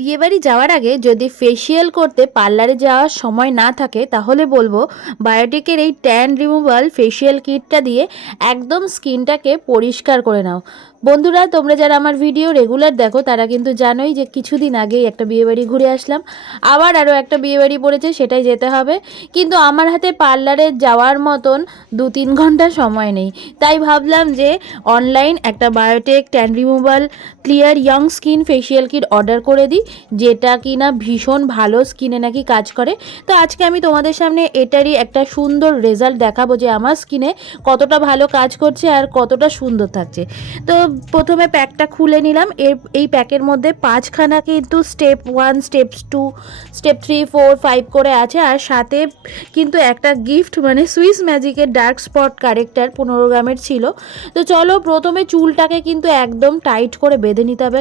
বিয়েবাড়ি যাওয়ার আগে যদি ফেসিয়াল করতে পার্লারে যাওয়ার সময় না থাকে, তাহলে বলব বায়োটিকের এই ট্যান রিমুভাল ফেসিয়াল কিটটা দিয়ে একদম স্কিনটাকে পরিষ্কার করে নাও। বন্ধুরা, তোমরা যারা আমার ভিডিও রেগুলার দেখো, তারা কিন্তু জানোই যে কিছুদিন আগেই একটা বিয়েবাড়ি ঘুরে আসলাম। আবার আরও একটা বিয়েবাড়ি পড়েছে, সেটাই যেতে হবে। কিন্তু আমার হাতে পার্লারে যাওয়ার মতন দু তিন ঘণ্টা সময় নেই। তাই ভাবলাম যে অনলাইন একটা Biotique tan removal clear young skin facial kit order করে দিই। যেটা কি না ভীষণ ভালো স্কিনে নাকি কাজ করে। তো আজকে আমি তোমাদের সামনে এটারই একটা সুন্দর রেজাল্ট দেখাবো যে আমার স্কিনে কতটা ভালো কাজ করছে আর কতটা সুন্দর থাকছে। তো প্রথমে প্যাকটা খুলে নিলাম। এর, এই প্যাকের মধ্যে পাঁচখানা কিন্তু step one, step two, step three, four, five করে আছে। আর সাথে কিন্তু একটা গিফট মানে সুইস ম্যাজিকের ডার্ক স্পট কারেক্টার পনেরো গ্রামের ছিল। তো চলো প্রথমে চুলটাকে কিন্তু একদম টাইট করে বেঁধে নিতে হবে।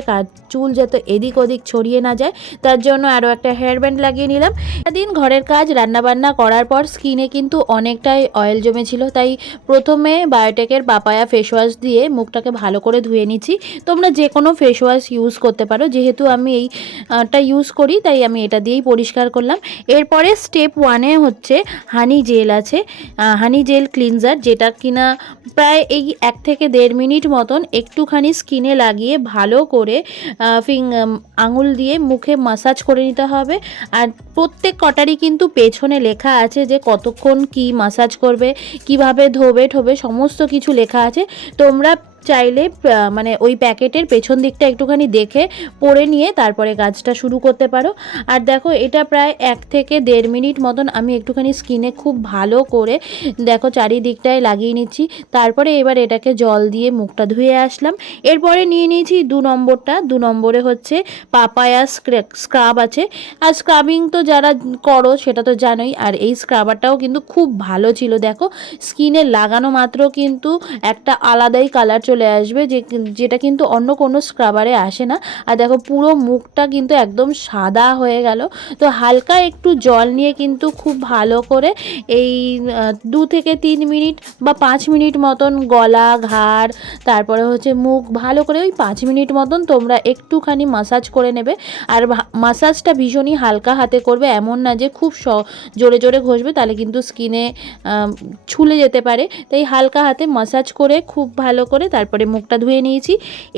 চুল যাতে এদিক ওদিক ছড়িয়ে না যায়। তার জন্য আরও একটা হেয়ার ব্যান্ড লাগিয়ে নিলাম। দিন ঘরের কাজ, রান্নাবান্না করার পর স্কিনে কিন্তু অনেকটাই অয়েল জমেছিল। তাই প্রথমে বায়োটেকের পাপায়া ফেস ওয়াশ দিয়ে মুখটাকে ভালো করে ধুয়ে নিচ্ছি। তোমরা যে কোনো ফেস ওয়াশ ইউজ করতে পারো। যেহেতু আমি এইটা ইউজ করি, তাই আমি এটা দিয়েই পরিষ্কার করলাম। এরপরে স্টেপ ওয়ানে হচ্ছে হানি জেল আছে। হানি জেল ক্লিনজার যেটা কিনা প্রায় এই এক থেকে দেড় মিনিট মতন একটুখানি স্কিনে লাগিয়ে ভালো করে ফিং আঙুল দিয়ে মুখে মাসাজ করে নিতে হবে। আর প্রত্যেক কটারই কিন্তু পেছনে লেখা আছে যে কতক্ষণ কি মাসাজ করবে, কীভাবে ধোবে, ঠোবে, সমস্ত কিছু লেখা আছে। তোমরা চাইলে মানে ওই প্যাকেটের পেছন দিকটা একটুখানি দেখে পরে নিয়ে তারপরে কাজটা শুরু করতে পারো। আর দেখো, এটা প্রায় এক থেকে দেড় মিনিট মতন আমি একটুখানি স্কিনে খুব ভালো করে, দেখো চারিদিকটায় লাগিয়ে নিচ্ছি। তারপরে এবার এটাকে জল দিয়ে মুখটা ধুয়ে আসলাম। এরপরে নিয়ে নিয়েছি দু নম্বরটা। দু নম্বরে হচ্ছে পাপায়া স্ক্রাব আছে। আর স্ক্রাবিং তো যারা করো, সেটা তো জানোই। আর এই স্ক্রাবারটাও কিন্তু খুব ভালো ছিল, দেখো। স্কিনে লাগানো মাত্র কিন্তু একটা আলাদাই কালার চলে আসবে যে যেটা কিন্তু অন্য কোনো স্ক্রাবারে আসে না। আর দেখো পুরো মুখটা কিন্তু একদম সাদা হয়ে গেল। তো হালকা একটু জল নিয়ে কিন্তু খুব ভালো করে এই দু থেকে তিন মিনিট বা পাঁচ মিনিট মতন গলা, ঘাড়, তারপরে হচ্ছে মুখ ভালো করে ওই পাঁচ মিনিট মতন তোমরা একটুখানি মাসাজ করে নেবে। আর মাসাজটা ভীষণই হালকা হাতে করবে, এমন না যে খুব স, জোরে জোরে ঘষবে, তাহলে কিন্তু স্কিনে ছুলে যেতে পারে। তাই হালকা হাতে মাসাজ করে খুব ভালো করে তারপরে মুখটা ধুয়ে নিয়েছি।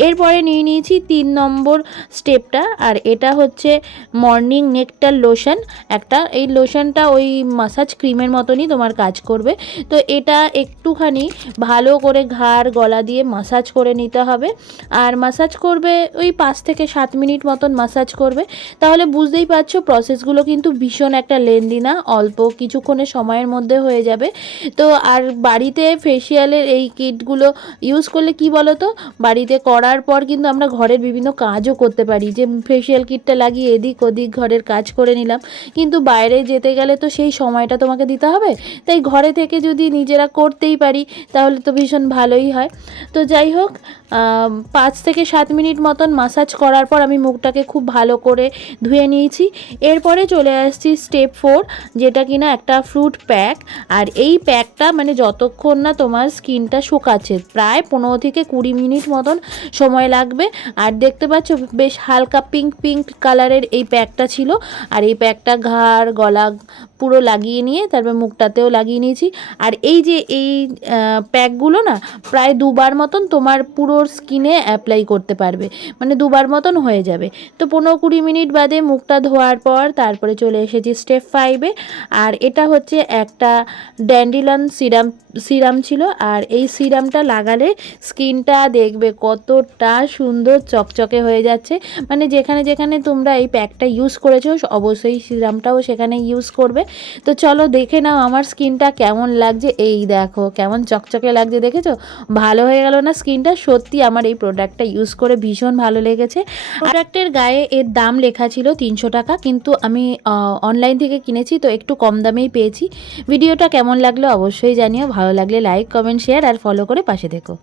এরপরে নিয়ে নিয়েছি তিন নম্বর স্টেপটা আর এটা হচ্ছে মর্নিং নেকটার লোশন একটা এই লোশনটা ওই মাসাজ ক্রিমের মতনই তোমার কাজ করবে। তো এটা একটুখানি ভালো করে ঘাড় গলা দিয়ে মাসাজ করে নিতে হবে। আর মাসাজ করবে ওই পাঁচ থেকে সাত মিনিট মতন মাসাজ করবে। তাহলে বুঝতেই পারছ প্রসেসগুলো কিন্তু ভীষণ একটা লেন্দি না, অল্প কিছুক্ষণের সময়ের মধ্যে হয়ে যাবে। তো আর বাড়িতে ফেসিয়ালের এই কিটগুলো ইউজ করলে কি বলো তো বাড়িতে করার পর কিন্তু আমরা ঘরের বিভিন্ন কাজও করতে পারি। যে ফেসিয়াল কিটটা লাগিয়ে এদিক ওদিক ঘরের কাজ করে নিলাম। কিন্তু বাইরে যেতে গেলে তো সেই সময়টা তোমাকে দিতে হবে। তাই ঘরে থেকে যদি নিজেরা করতেই পারি, তাহলে তো ভীষণ ভালোই হয়। তো যাই হোক পাঁচ থেকে সাত মিনিট মতন মাসাজ করার পর আমি মুখটাকে খুব ভালো করে ধুয়ে নিয়েছি। এরপরে চলে আসছি স্টেপ ফোর যেটা কিনা একটা ফ্রুট প্যাক আর এই প্যাকটা মানে যতক্ষণ না তোমার স্কিনটা শুকাচ্ছে, প্রায় পনেরো থেকে কুড়ি মিনিট মতন সময় লাগবে। আর দেখতে পাচ্ছ, বেশ হালকা পিঙ্ক পিঙ্ক কালারের এই প্যাকটা ছিল। আর এই প্যাকটা ঘাড়, গলা পুরো লাগিয়ে নিয়ে তারপর মুখটাতেও লাগিয়ে নিয়েছি। আর এই যে এই প্যাকগুলো না, প্রায় দুবার মতন তোমার পুরো স্কিনে অ্যাপ্লাই করতে পারবে। মানে দুবার মতন হয়ে যাবে। তো পনেরো কুড়ি মিনিট বাদে মুখটা ধোয়ার পর তারপরে চলে এসেছি স্টেপ ফাইভে আর এটা হচ্ছে একটা ড্যান্ডিলন সিরাম সিরাম ছিল। আর এই সিরামটা লাগালে স্কিনটা দেখবে কতটা সুন্দর চকচকে হয়ে যাচ্ছে। মানে যেখানে যেখানে তোমরা এই প্যাকটা ইউজ করেছ, অবশ্যই সিরামটাও সেখানে ইউজ করবে। তো চলো দেখে নাও আমার স্কিনটা কেমন লাগছে। এই দেখো, কেমন চকচকে লাগছে, দেখেছ? ভালো হয়ে গেল না স্কিনটা? সত্যি আমার এই প্রোডাক্টটা ইউজ করে ভীষণ ভালো লেগেছে। প্রোডাক্টের গায়ে এর দাম লেখা ছিল তিনশো টাকা, কিন্তু আমি অনলাইন থেকে কিনেছি, তো একটু কম দামেই পেয়েছি। ভিডিওটা কেমন লাগল অবশ্যই জানিও, ভালো লাগলে লাইক কমেন্ট শেয়ার আর ফলো করে পাশে দেখো